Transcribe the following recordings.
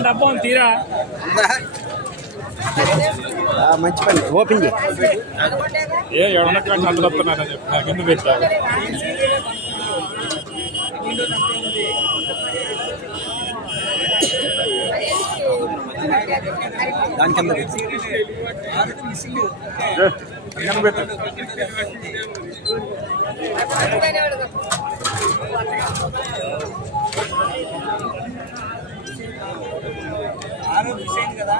డబ్బా తీరా మంచి పని ఓపెన్ చేయి ఏ వస్తున్నారని చెప్పి నాకు ఎందుకు దాని కింద ఆరు మిస్ కదా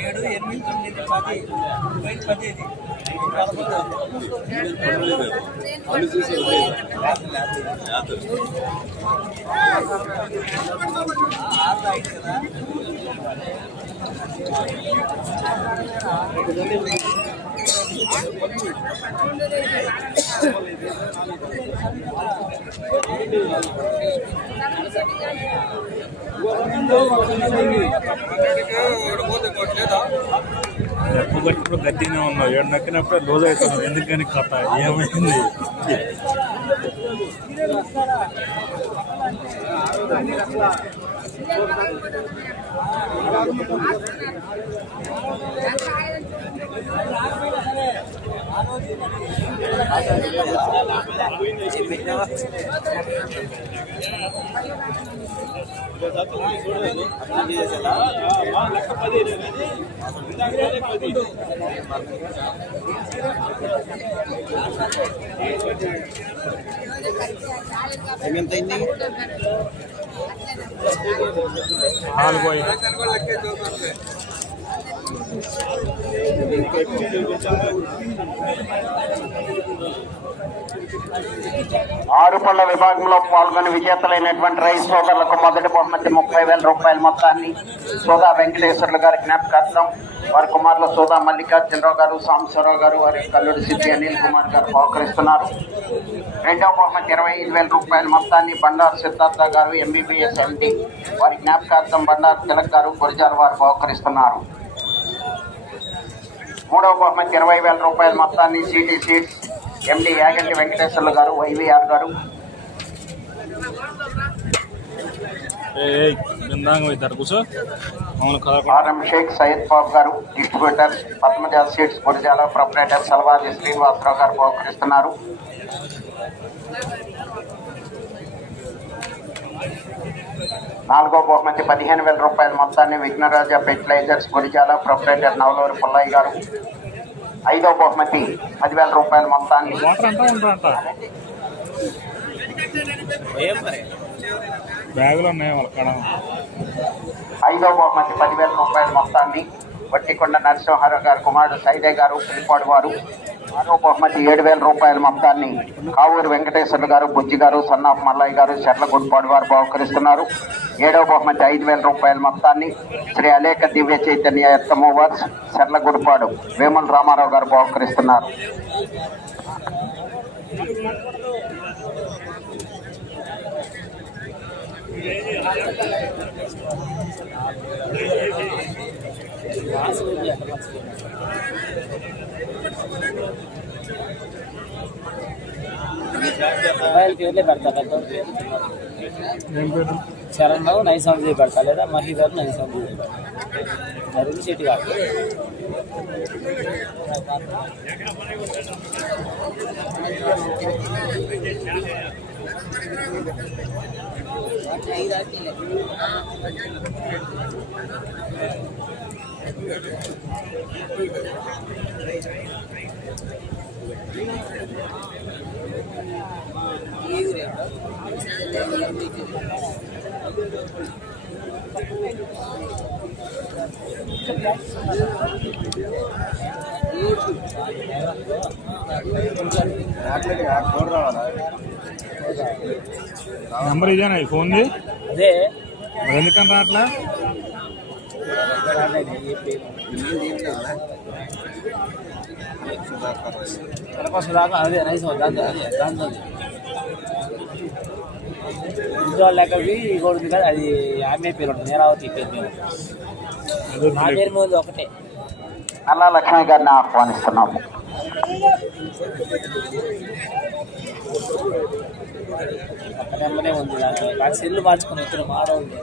ఏడు ఎనిమిది తొమ్మిది పది ఇరవై పది ఇది ఆరు కదా. ఎప్పు గట్టిగా ఉన్నావు? ఏడు నక్కినప్పుడు లోజ్ అవుతున్నావు. ఎందుకని కథ? ఏమైంది? ఎంత అయింది? నాలుగు ఐదు ఆరు పళ్ళ విభాగంలో పాల్గొని విజేతలైనటువంటి రైస్ సోదరులకు మొదటి బహుమతి ముప్పై వేల రూపాయల మొత్తాన్ని సోదా వెంకటేశ్వర్లు గారి జ్ఞాపకార్థం. వారి కుమారులు సోదా మల్లికార్జునరావు గారు సాంబశివరావు గారు వారి కల్లుడి సిద్ధి అనిల్ కుమార్ గారు బహుకరిస్తున్నారు రెండవ బహుమతి ఇరవై ఐదు వేల రూపాయల మొత్తాన్ని బండారు సిద్ధార్థ గారు ఎంబీబీఎస్ ఎండి వారి జ్ఞాపకార్థం బండారు తిలక్ గారు గురజారు వారు బహుకరిస్తున్నారు మూడవ బహుమతి ఇరవై వేల రూపాయల మొత్తాన్ని city seeds MD Yaganti Venkateswarlu గారు వైవీఆర్ గారు. ఆర్ఎం షేక్ సయ్యద్ బాబు గారు distributor Padmaja seeds Gurijala proprietor Salvadi Srinivasa Rao గారు బహుకరిస్తున్నారు. నాలుగో బహుమతి పదిహేను వేల రూపాయల మొత్తాన్ని విఘ్నరాజ ఫెర్టిలైజర్స్ గురిజాల ప్రొపరేటర్ నవలూరి పుల్లయ్య గారు. ఐదో బహుమతి పదివేల రూపాయల మొత్తాన్ని ఐదో బహుమతి పదివేల రూపాయల మొత్తాన్ని వట్టికొండ నరసింహారావు గారు కుమారుడు సైదే గారు పిలిపాడు వారు ఆరో బహుమతి ఏడు వేల రూపాయల మొత్తాన్ని కావూరు వెంకటేశ్వర్లు గారు బుజ్జి గారు సన్నాఫ్ మల్లయ్య గారు చెట్ల గుడిపాడు వారు బహుకరిస్తున్నారు. ఏడవ బహుమతి ఐదు వేల రూపాయల మొత్తాన్ని శ్రీ అలేక దివ్య చైతన్య ఎత్తమోవర్స్ చెర్ల గుడిపాడు వేమల రామారావు గారు బహుకరిస్తున్నారు. మొబైల్ పేర్లే పెడతా పెద్ద పేరు ఏం పేరు Charan Babu nine seven G పెడతా లేదా మహీధర్ నైన్ సెవెన్ జీ పెడతా నరేంద్ర శెట్టి కాదు నెంబర్ ఇదేనా ఫోన్ది? అదే. మరి ఎందుకని రావట్లా కనపసు అదే నైస్ దాంతో అదే దాంతో ఇంట్లో లెక్కకి కొడుతుంది ఉంది? కదా అది ఆమె పేరు ఉంటుంది నేరావతి పేరు మీద నా పేరు ముందు ఒకటే నల్లా లక్ష్మి గారిని ఆహ్వానిస్తున్నాము పక్క నెంబరే ఉంది దాంట్లో కానీ సెల్లు మార్చుకుని ఇద్దరు మాడవాళ్ళు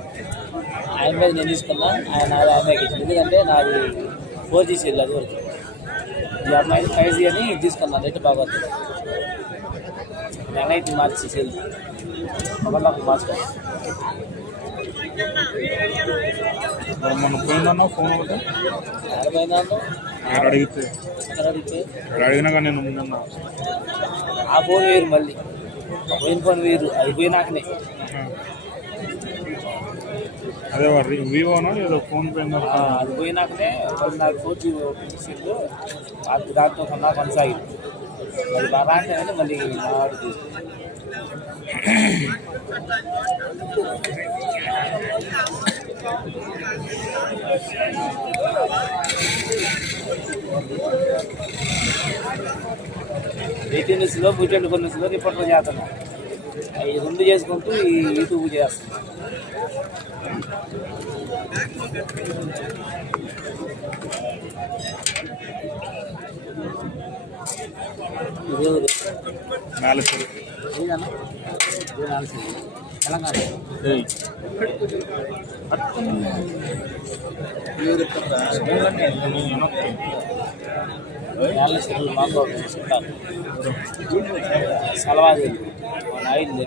ఆయన మీద నేను తీసుకున్నా ఆయన మీద ఇచ్చింది ఎందుకంటే నాది ఫోర్ జీ సెల్ అది వరకు. ఈ అమ్మాయి ఫైవ్ జీ అని తీసుకున్నాను నెట్ బాగా వస్తుంది నెల అయితే మార్చి సెల్ ఒకళ్ళకి మార్చుకోవాలి మరి మొన్న పోయిందన్నా ఫోన్ ఒకటి. అడిగితే? అడిగితే? అడిగినా కానీ నేను ముందన్నా ఆ ఫోన్ వేరు మళ్ళీ. పోయిన ఫోన్ వేరు అది పోయినాకనే. అదే వాడు వివోనా ఏదో ఫోన్ పోయిందా అది పోయినాకనే మళ్ళీ నాకు ఫోర్ జీ సెల్ అది దాంతో కన్నా కొనసాగింది మరి రాగానే మళ్ళీ నా వాడు తీసుకున్నాను. ఎయిటీన్ న్యూస్లో వీకెండ్ కొన్ని న్యూస్లో రిపోర్ట్లు చేస్తున్నా. అవి రెండు చేసుకుంటూ ఈ యూట్యూబ్ నాలుగు తెలంగాణ వాళ్ళ చెరువులు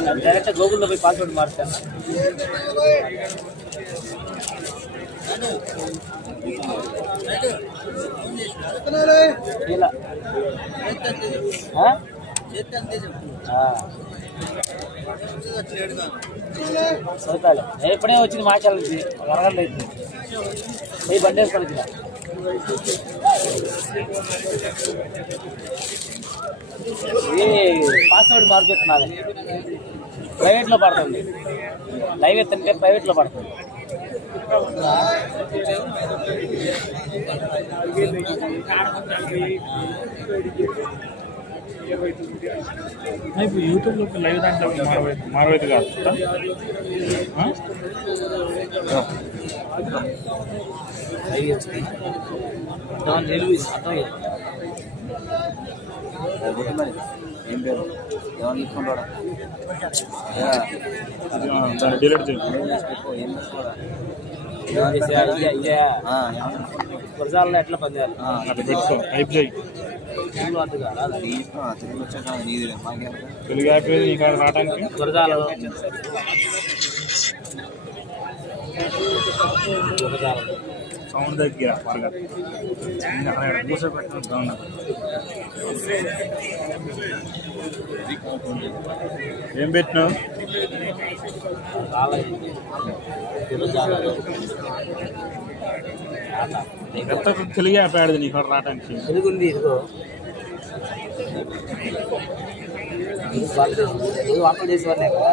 మాకు డైరెక్ట్ గూగుల్లో పోయి పాస్వర్డ్ మారుతాను ఇలా ఎప్పుడే వచ్చింది మాట్లాడాలి ఒక అరగంట అవుతుంది ఏ బండి వేసుకొని వచ్చిన ఇది పాస్వర్డ్ మార్కెట్ ప్రైవేట్లో పడుతుంది. లైవ్ ఎత్తంటే ప్రైవేట్లో పడుతుంది. ఇప్పుడు యూట్యూబ్లో లైవ్ దాంట్లో మారవైతే కాదు. అర్థం నిలువు అర్థం ఏం పేరు? ఎవరు తీసుకుంటాడా దాన్ని డిలీట్ చేయండి ఏం తీసుకోడా ఇదే గురజాలలో ఎట్లా పొందాలి అట్లా పెట్టుకో టైప్ చేయి తెలుగు అర్థం కాదా తెలుగు వచ్చాక నీది మాకేం తెలుగు యాప్ ఏది నీకు ఆడ రావడానికి గురజాలలో గురజాలలో సౌండ్ దగ్గర బాగా ఏం పెట్టినావు ఎంత తెలుగు యాప్ ఆడది నీకు రావడానికి తెలుగు ఉంది ఇదిగో తెలుగు అప్లోడ్ చేసేవాళ్ళే కదా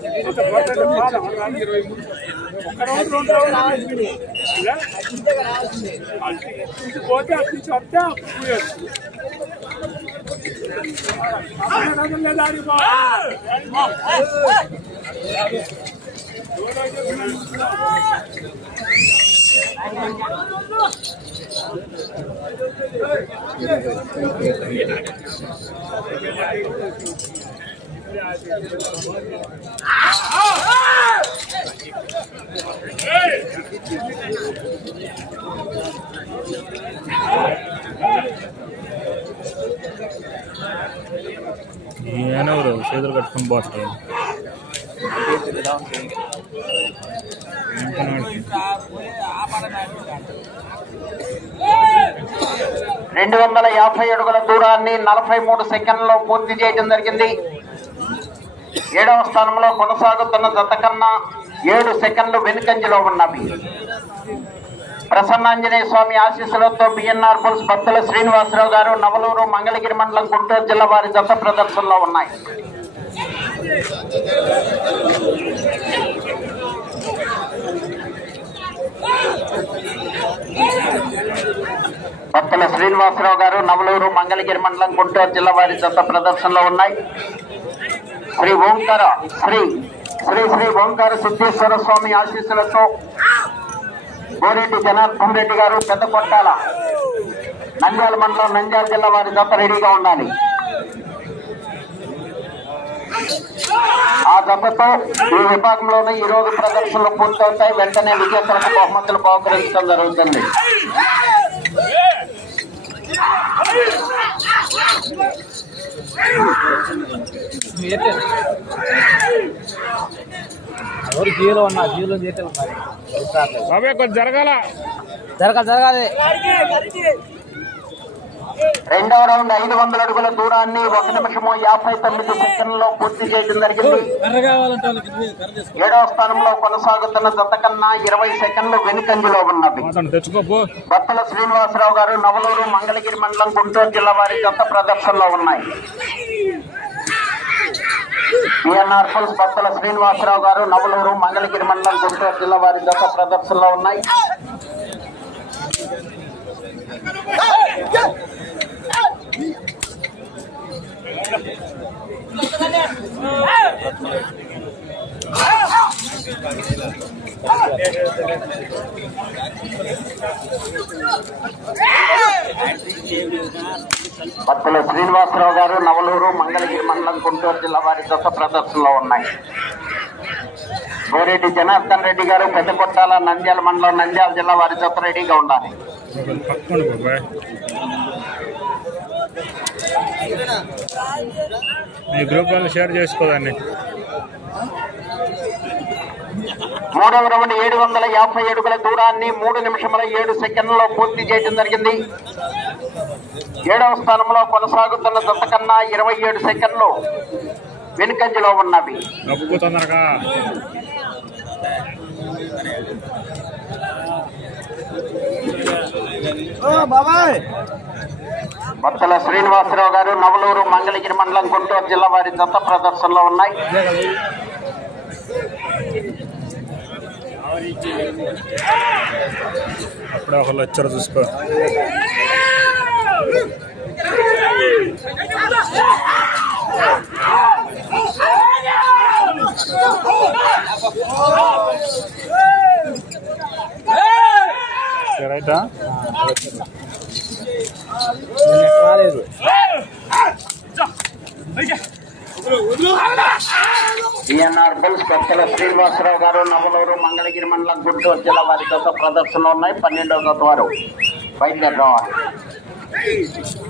ఉన్నప్పుడు గురజాలలో ఈయన ఎవరు చేతులు కట్టుకుని పోతాడు ఏం పని వాడికి? రెండు వందల యాభై అడుగుల దూరాన్ని నలభై మూడు సెకండ్లలో పూర్తి చేయడం జరిగింది ఏడవ స్థానంలో కొనసాగుతున్న జత కన్నా ఏడు సెకండ్లు వెనుకంజలో ఉన్నవి. ప్రసన్నాంజనేయ స్వామి ఆశీస్సులతో బిఎన్ఆర్ బుల్స్ భక్తుల శ్రీనివాసరావు గారు నవలూరు మంగళగిరి మండలం గుంటూరు జిల్లా వారి జత ప్రదర్శనలో ఉన్నాయి. భక్తుల శ్రీనివాసరావు గారు నవలూరు మంగళగిరి మండలం గుంటూరు జిల్లా వారి జత ప్రదర్శనలో ఉన్నాయి. శ్రీ ఓంకార శ్రీ శ్రీ శ్రీ ఓంకార సిద్ధేశ్వర స్వామి ఆశీస్సులతో గోరెడ్డి జనార్దన్ రెడ్డి గారు పెద్ద కొట్టాల నంద్యాల మండలం నంద్యాల జిల్లా వారి జత రెడీగా ఉండాలి. ఆ జతతో ఈ విభాగంలోనే ఈ రోజు ప్రదర్శనలు పూర్తవుతాయి. వెంటనే విజేతలకు బహుమతులు బహుకరించడం జరుగుతుంది. ఎవరు జీలో ఉన్నా జీలో చేతే బాబాయ్ కొంచెం జరగాల. జరగాలి జరగాలి. రెండవ రౌండ్ ఐదు వందల అడుగుల దూరాన్ని ఒక నిమిషము యాభై తొమ్మిది సెకండ్లలో పూర్తి చేయడం జరిగింది. ఏడవ స్థానంలో కొనసాగుతున్న జత కన్నా ఇరవై సెకండ్లు వెనుకంజలో తెచ్చుకోపో బత్తల శ్రీనివాసరావు గారు నవలూరు మంగళగిరి మండలం గుంటూరు జిల్లా వారి జత ప్రదర్శనలో ఉన్నాయి. ఈఎన్ఆర్ ఫుల్స్ బత్తల శ్రీనివాసరావు గారు నవలూరు మంగళగిరి మండలం గుంటూరు జిల్లా వారి జత ప్రదర్శనలో ఉన్నాయి. బత్తల శ్రీనివాసరావు గారు నవలూరు మంగళగిరి మండలం గుంటూరు జిల్లా వారి దశ ప్రదర్శనలో ఉన్నాయి. గోరెడ్డి జనార్దన్ రెడ్డి గారు పెద్దకొట్టాల నంద్యాల మండలం నంద్యాల జిల్లా వారి జత రెడీగా ఉండాలి. మీ గ్రూప్ వాళ్ళు షేర్ చేసుకోదాన్ని మూడవ రౌండ్ ఏడు వందల యాభై అడుగుల దూరాన్ని మూడు నిమిషముల ఏడు సెకండ్లలో పూర్తి చేయడం జరిగింది. ఏడవ స్థానంలో కొనసాగుతున్న జత కన్నా ఇరవై ఏడు సెకండ్లు వెనుకంజలో ఉన్నవి. బత్తల శ్రీనివాసరావు గారు నవలూరు మంగళగిరి మండలం గుంటూరు జిల్లా వారి జత ప్రదర్శనలో ఉన్నాయి. అప్పుడే ఒకళ్ళు వచ్చారు చూసుకో. రైటా? రాలేదు డిఎన్ఆర్ బుల్స్ బత్తల శ్రీనివాసరావు గారు నవలూరు మంగళగిరి మండలం గుంటూరు జిల్లా వారి జత ప్రదర్శనలో ఉన్నాయి. పన్నెండవ జత వారు బయలుదేరి రావాలి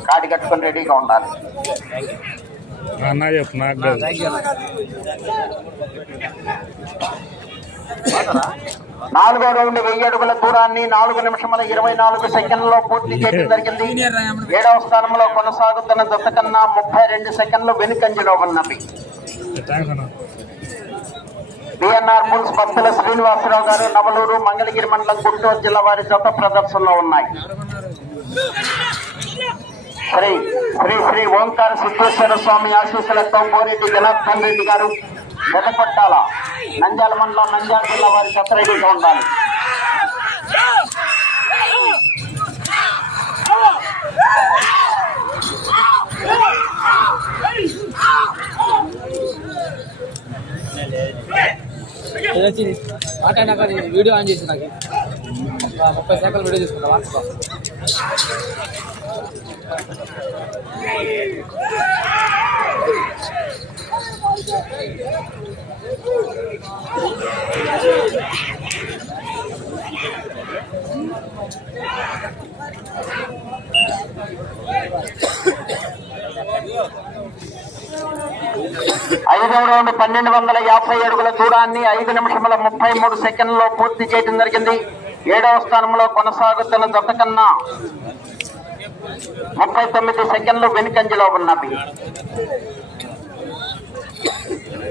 కాడి కట్టుకొని రెడీగా ఉండాలి. అన్న చెప్పు నాకు కాదు. నాలుగో రౌండ్ వెయ్యి అడుగుల దూరాన్ని నాలుగు నిమిషముల ఇరవై నాలుగు సెకండ్లలో పూర్తి చేయడం జరిగింది. ఏడవ స్థానంలో కొనసాగుతున్న జత కన్నా ముప్పై రెండు సెకండ్లు వెనుకంజలో ఉన్నవి. బిఎన్ఆర్ పుల్స్ పత్తుల శ్రీనివాసరావు గారు నవలూరు మంగళగిరి మండలం గుంటూరు జిల్లా వారి జత ప్రదర్శనలో ఉన్నాయి. శ్రీ శ్రీ శ్రీ ఓంకార సిద్ధేశ్వర స్వామి ఆశీస్సులతో కోరెడ్డి జనార్దన్ రెడ్డి గారు పెదకొట్టాల నంద్యాల మండలం నంద్యాల జిల్లా వారి జత రెడీగా ఉండాలి. ఇది వచ్చి మాట్లాడినాక నేను వీడియో ఆన్ చేసి నాకు ముప్పై సెకండ్ వీడియో తీసుకుంటా వాట్సాప్ Thank ఐదవ రౌండ్ పన్నెండు వందల యాభై అడుగుల దూరాన్ని ఐదు నిమిషముల ముప్పై మూడు సెకండ్లలో పూర్తి చేయడం జరిగింది. ఏడవ స్థానంలో కొనసాగుతున్న జత కన్నా ముప్పై తొమ్మిది సెకండ్లు వెనుకంజలో ఉన్నవి.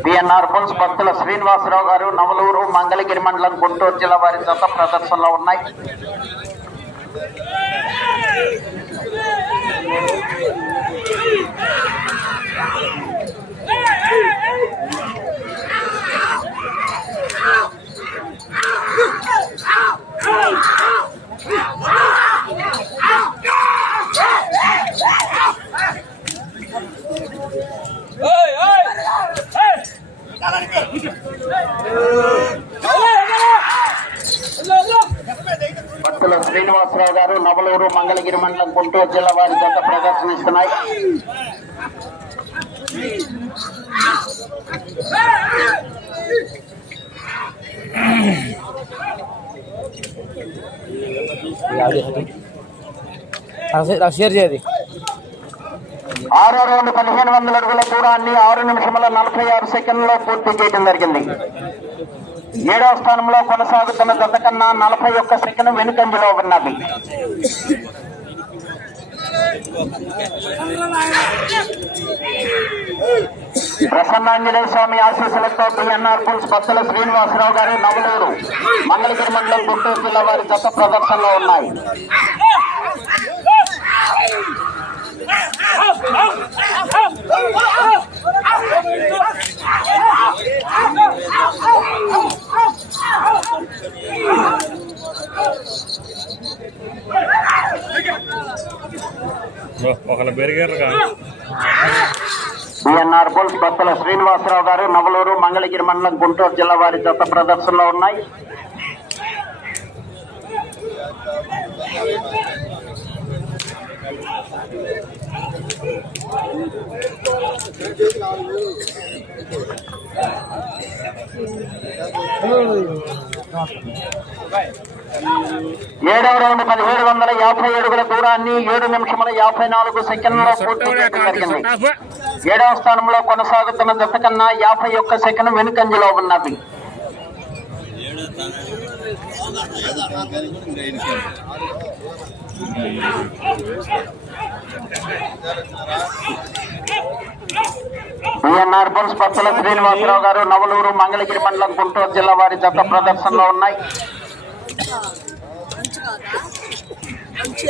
బిఎన్ఆర్ పుల్స్ భక్తుల శ్రీనివాసరావు గారు నవలూరు మంగళగిరి మండలం గుంటూరు జిల్లా వారి జత ప్రదర్శనలో ఉన్నాయి. భక్తుల శ్రీనివాసరావు గారు నవలూరు మంగళగిరి మండలం గుంటూరు జిల్లా వారి జంట ప్రదర్శనిస్తున్నాయి. షేర్ చేయది ఆరో రౌండ్ పదిహేను వందల అడుగుల దూరాన్ని ఆరు నిమిషముల నలభై ఆరు సెకండ్లో పూర్తి చేయడం జరిగింది. ఏడవ స్థానంలో కొనసాగుతున్న జత కన్నా నలభై ఒక్క సెకండ్ వెనుకంజలో ఉన్నది. ప్రసన్నాంజనేయ స్వామి ఆశీస్సులతో బిఎన్ఆర్ పుల్స్ బస్సుల శ్రీనివాసరావు గారు నవలూరు మంగళగిరి మండలం గుంటూరు జిల్లా వారి జత ప్రదర్శనలో ఉన్నాయి. ఒకళ్ళు పెరిగారు బిఎన్ఆర్ బుల్స్ బత్తల శ్రీనివాసరావు గారు నవలూరు మంగళగిరి మండలం గుంటూరు జిల్లా వారి జత ప్రదర్శనలో ఉన్నాయి. ఏడవ రౌండ్ పదిహేడు వందల యాభై అడుగుల దూరాన్ని ఏడు నిమిషముల యాభై నాలుగు సెకండ్లలో పూర్తి చేయడం జరిగింది. ఏడవ స్థానంలో కొనసాగుతున్న జత కన్నా యాభై ఒక్క సెకండ్ వెనుకంజలో ఉన్నది. విఎన్ఆర్ బుల్స్ పచ్చల శ్రీనివాసరావు గారు నవలూరు మంగళగిరి మండలం గుంటూరు జిల్లా వారి జత ప్రదర్శనలో ఉన్నాయి. అంచు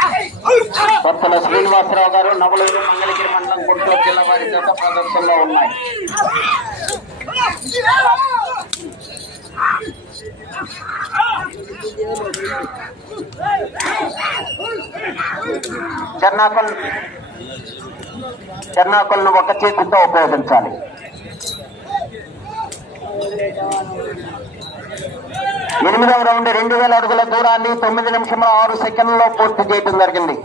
కాదా శ్రీనివాసరావు గారు నవలూరు మంగళగిరి మండలం గుంటూరు జిల్లా వారి చేత ప్రదర్శనలో ఉన్నాయి. చెన్నాకల్ చెన్నాకల్ను ఒక చేతితో ఉపయోగించాలి. ఎనిమిదవ రౌండ్ రెండు వేల అడుగుల దూరాన్ని తొమ్మిది నిమిషముల ఆరు సెకండ్లలో పూర్తి చేయడం జరిగింది.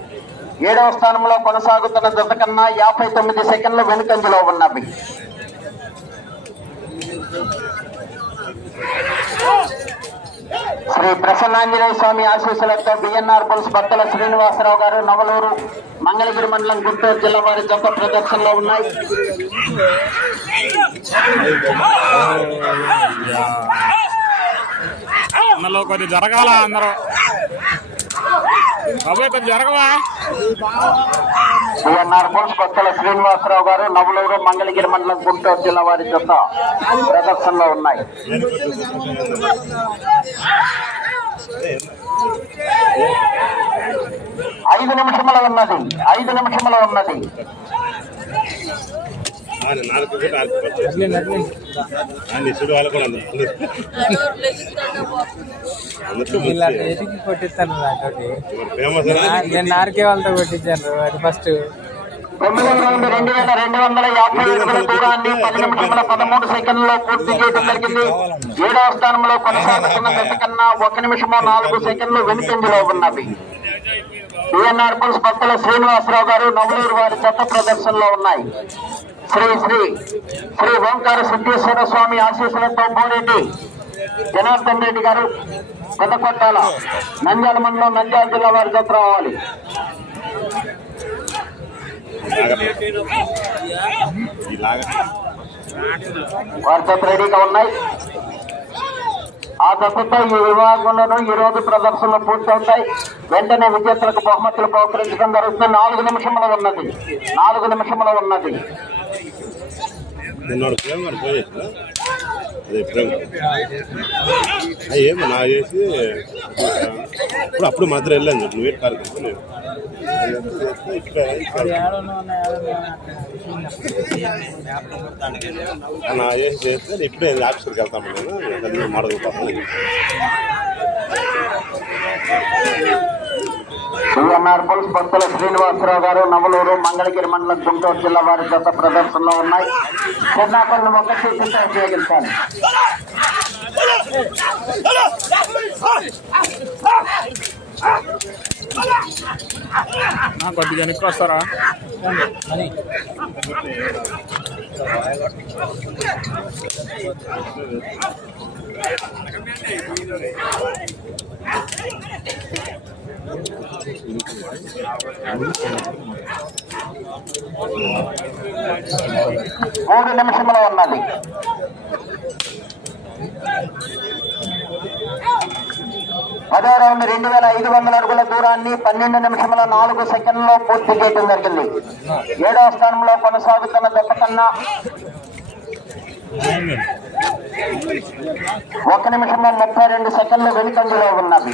ఏడవ స్థానంలో కొనసాగుతున్న జత కన్నా యాభై తొమ్మిది సెకండ్ల వెనుకంజలో ఉన్నవి. శ్రీ ప్రసన్నాంజనేయ స్వామి ఆశీస్సులతో బిఎన్ఆర్ బుల్స్ భక్తుల శ్రీనివాసరావు గారు నవలూరు మంగళగిరి మండలం గుంటూరు జిల్లా వారి జత ప్రదర్శనలో ఉన్నాయి. అందులో కొద్ది జరగాల అందరూ? బాబు కొద్ది జరగవా? బిఎన్ఆర్ బుల్స్ బత్తల శ్రీనివాసరావు గారు నవలూరు మంగళగిరి మండలం గుంటూరు జిల్లా వారి జత ప్రదర్శనలో ఉన్నాయి. ఐదు నిమిషముల ఉన్నది. ఐదు నిమిషముల ఉన్నది. వాళ్ళు కూడా కొట్టిస్తాను నేను నార్కే వాళ్ళతో కొట్టించాను అది ఫస్ట్ తొమ్మిదవ రౌండ్ రెండు వేల రెండు వందల యాభై అడుగుల దూరాన్ని పది నిమిషముల పదమూడు సెకండ్లలో పూర్తి చేయడం జరిగింది ఏడవ స్థానంలో కొనసాగుతున్న దశ కన్నా ఒక నిమిషము నాలుగు సెకండ్లు వెనుకంజలో ఉన్నవి బిఎన్ఆర్ పుల్స్ భక్తుల శ్రీనివాసరావు గారు నవలూరు వారి చెత్త ప్రదర్శనలో ఉన్నాయి. శ్రీ శ్రీ శ్రీ ఓంకార సిద్ధేశ్వర స్వామి ఆశీస్సులతో పోరెడ్డి జనార్దన్ రెడ్డి గారు పెద్దకొట్టాల నంద్యాల మండలం నంద్యాల జిల్లా వారి జత రావాలి. వారి జత రెడీగా ఉన్నాయి. ఆ దశతో ఈ విభాగంలోనూ ఈ రోజు ప్రదర్శనలు పూర్తవుతాయి. వెంటనే విజేతలకు బహుమతులు బహుకరించడం జరుగుతుంది. నాలుగు నిమిషంలో ఉన్నది. నాలుగు నిమిషంలో ఉన్నది. నిన్నోడు ప్రేమ గారు పోయేసిన అదే ప్రేమ ఏమో నా చేసి ఇప్పుడు అప్పుడు మాత్రం వెళ్ళాను చెప్పి నువ్వు కార్యక్రమం నా చేసి చేస్తే ఇప్పుడే ఆఫీసర్కి వెళ్తాము నేను మాడకపోతాను సిఎన్ఆర్ బుల్స్ భక్తుల శ్రీనివాసరావు గారు నవలూరు మంగళగిరి మండలం గుంటూరు జిల్లా వారి గత ప్రదర్శనలో ఉన్నాయి. చిన్నాపల్లి ఒకటి చింత ఉపయోగించాలి. కొద్దిగా ఎక్కువ వస్తారా అని మూడు నిమిషంలో ఉన్నది. పదో రౌండ్ రెండు వేల ఐదు వందల అడుగుల దూరాన్ని పన్నెండు నిమిషముల నాలుగు సెకండ్లో పూర్తి చేయడం జరిగింది. ఏడవ స్థానంలో కొనసాగుతున్న దెబ్బ కన్నా ఒక నిమిషంలో ముప్పై రెండు సెకండ్లు వెనుకంజలో ఉన్నది.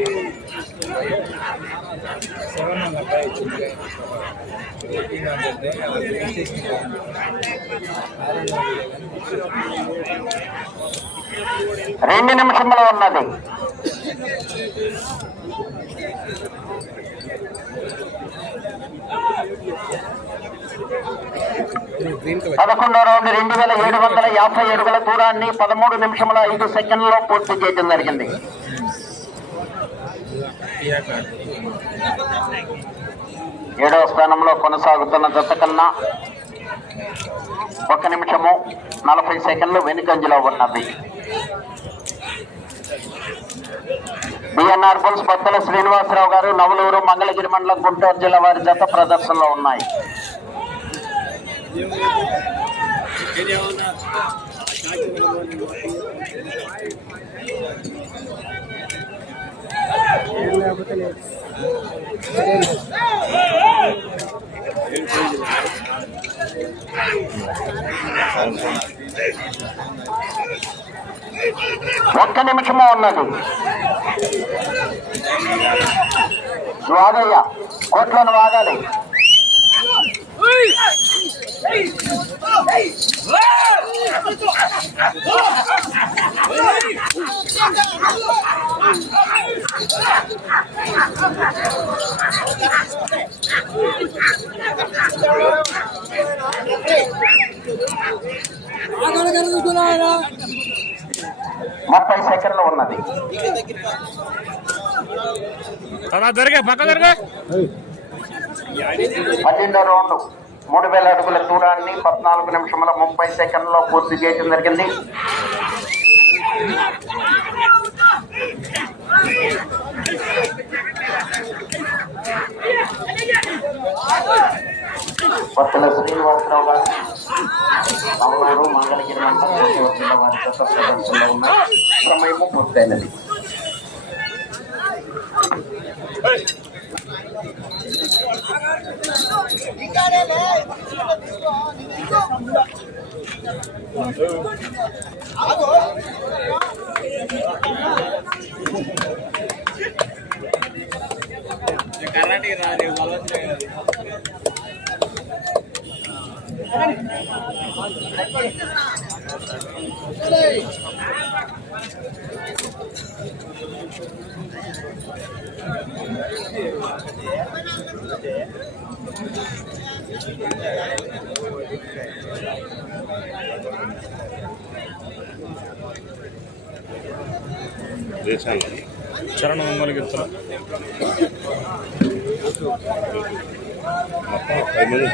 రెండు నిమిషంలో ఉన్నది. పదకొండో రౌండ్ రెండు వేల ఏడు వందల యాభై అడుగుల దూరాన్ని పదమూడు నిమిషముల ఐదు సెకండ్లో పూర్తి చేయడం జరిగింది. ఏడవ స్థానంలో కొనసాగుతున్న జత కన్నా ఒక నిమిషము నలభై సెకండ్లు వెనుకంజలో ఉన్నది. బిఎన్ఆర్ బుల్స్ భక్తుల శ్రీనివాసరావు గారు నవలూరు మంగళగిరి మండలం గుంటూరు జిల్లా వారి జత ప్రదర్శనలో ఉన్నాయి. ఒక్క నిమిషమో ఉన్నది. వాగయ్య కోట్లను వాగాలి. ముప్పై సెకండ్లు ఉన్నది. జరిగే పక్క జరిగే. పన్నెండో రౌండ్. మూడు వేల అడుగుల దూరాన్ని పద్నాలుగు నిమిషముల ముప్పై సెకండ్లో పూర్తి చేయడం జరిగింది. కొత్తల శ్రీనివాసరావు గారు నవలూరు మంగళగిరి మండలం గుంటూరు జిల్లా వారి జత ప్రదర్శనలో ఉన్నాయి సమయము పూర్తయినది దేశాలు చరణం మంగళగిరితల మొత్తం పది మంది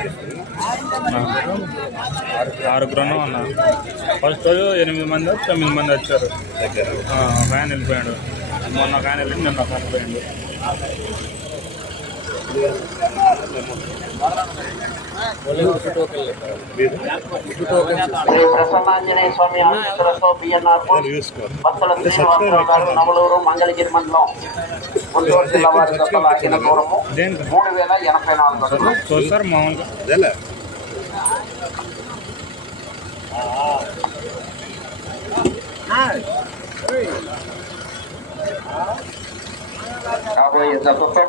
అన్న. ఫస్ట్ రోజు ఎనిమిది మంది తొమ్మిది మంది వచ్చారు. దగ్గర. ఆ, ఒక ఆయన వెళ్ళిపోయాడు. మొన్న ఒక ఆయన వెళ్ళి నిన్న ఒక ఆయన పోయాడు. ప్రసన్నాంజనేయ స్వామి ఆశీస్సులతో బిఎన్ఆర్ భక్తుల శ్రీనివాసరావు గారు నవలూరు మంగళగిరి మండలం గుంటూరు జిల్లా వారి దూరము. మూడు వేల ఎనభై నాలుగు అడుగులు. చూస్తారు మామూలుగా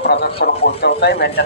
ప్రదర్శన పూర్తవుతాయి. వెంటనే